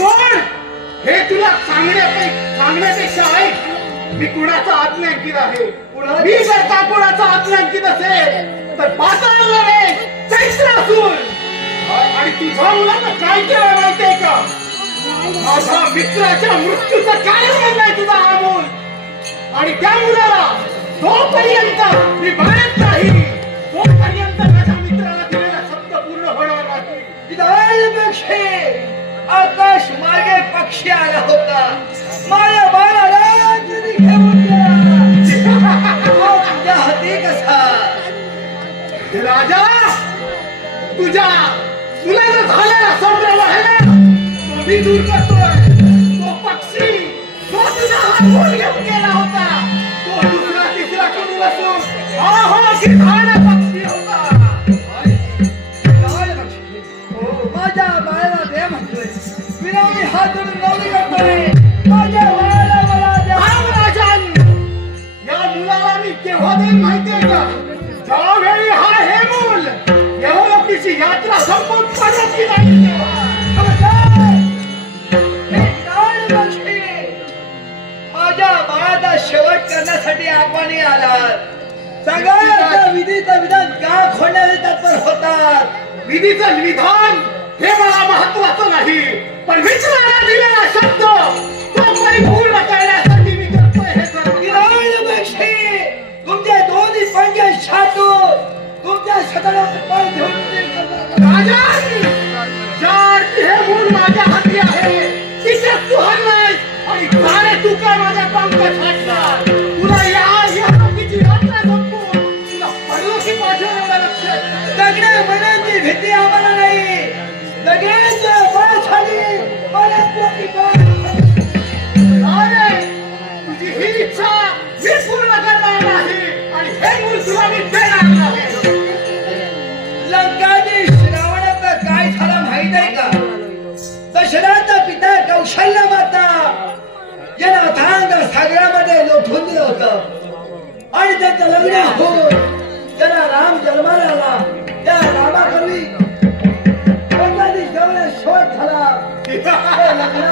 सोड हे तुला सांगण्यापेक्षा आहे. मी कुणाचा आज्ञांकित आहे? मी जर का कुणाचा आज्ञांकित असेल तर आणि तुझ्या मुलाचं काय केलं माहितीये का? माझ्या मित्राच्या मृत्यूचं कारण म्हणलाय तुझा हा मूल आणि त्या मुलाला तोपर्यंत मी पक्षी आला होता। माझ्या बाळाला तिने घेऊन तुझ्या हाती कसा। राजा तुझ्या तुला मुलाला झालेला संभ्रम आहे ना? तो मी दूर करतोय। तो पक्षी तो तुझा हात घेऊन गेला होता। तो दुसरा तिसरा करून असून हा हा की पक्षी यात्रा संपून परत नाही. माझ्या बाळाचा शेवट करण्यासाठी आपण आलात. सगळ्या विधीचं विधान का खोडण्याचे तत्पर होतात? विधीचं विधान हे मला महत्वाचं नाही. पण विचारायला दिलेला शब्द तो परिपूर्ण करण्यासाठी मी करतोय हे सर्व. दोन्ही पंजे छाटून तुमच्या सदनात पाय घेऊन ते ज्या अर्थी हे मूल माझ्या हाती आहे तिथे तू आणि तू काय माझ्या पंख छाटणार कौशल्य माता याला अथांग सागरामध्ये लोटून दिलं होतं. आणि त्यांचं लग्न होऊन त्यांना राम जन्माला आला. त्या जवळ शोध झाला. लग्न